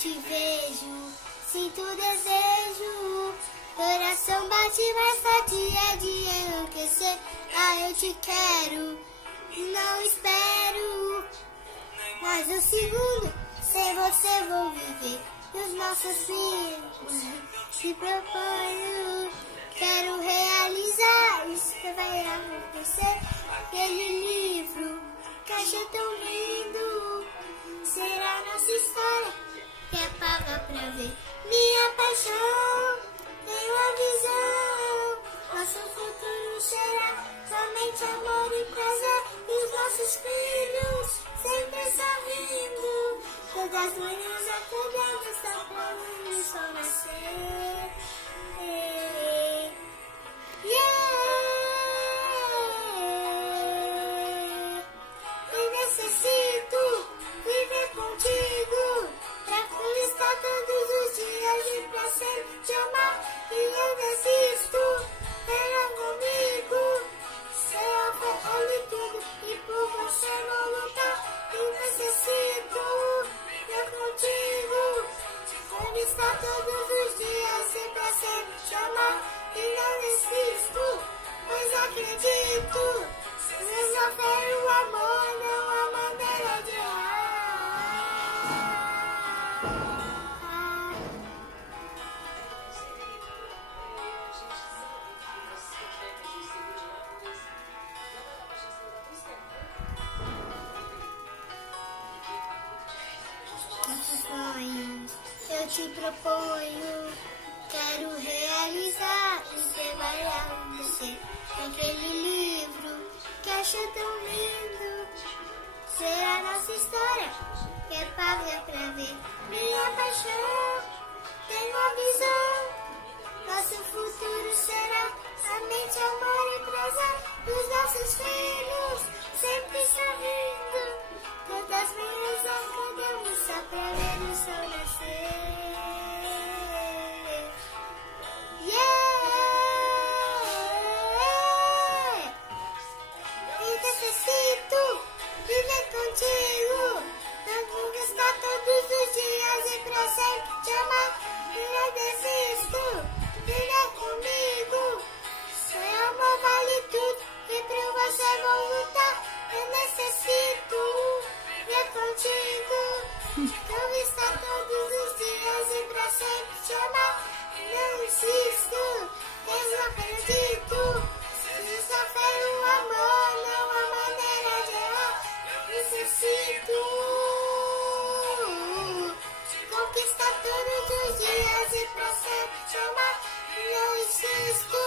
te vejo, sinto desejo. Coração bate mais forte, é de enlouquecer. Ah, eu te quero e não espero mais um segundo. Sem você vou viver e os nossos filhos. Te proponho, quero realizar isso que vai acontecer. Aquele livro que achei tão lindo será nossa história que é paga pra ver. Minha paixão, tenho a visão. Nosso futuro será somente amor e prazer. E os nossos filhos sempre sorrindo. Todas as manhãs acordamos só pra o sol nascer. Eu necessito viver contigo pra conquistar todos os dias e pra sempre te amar. E eu desisto, venha comigo. Seu amor é tudo e por você vou lutar. Eu necessito viver contigo, conquistar todos os dias e pra sempre te amar. E não desisto, pois acredito. Eu fé o amor, não há maneira de errar. Nossos sonhos eu te proponho, quero realizar o que vai acontecer. Aquele livro que achei tão lindo será nossa história que é paga pra ver. Minha paixão, tenho a visão. Nosso futuro será somente amor e prazer. Os nossos filhos sempre sorrindo. Todas as manhãs acordamos só pra ver o sol nascer. Necessito viver contigo, pra conquistar todos os dias e pra sempre te amar. E eu desisto, viver comigo. Seu amor vale tudo e por você vou lutar. Eu necessito viver contigo, conquistar todos os dias e pra sempre te amar. Não insisto, eu não acredito. Só fé o amor, não há maneira de errar. Necessito conquistar todos os dias e pra sempre te amar. Não insisto.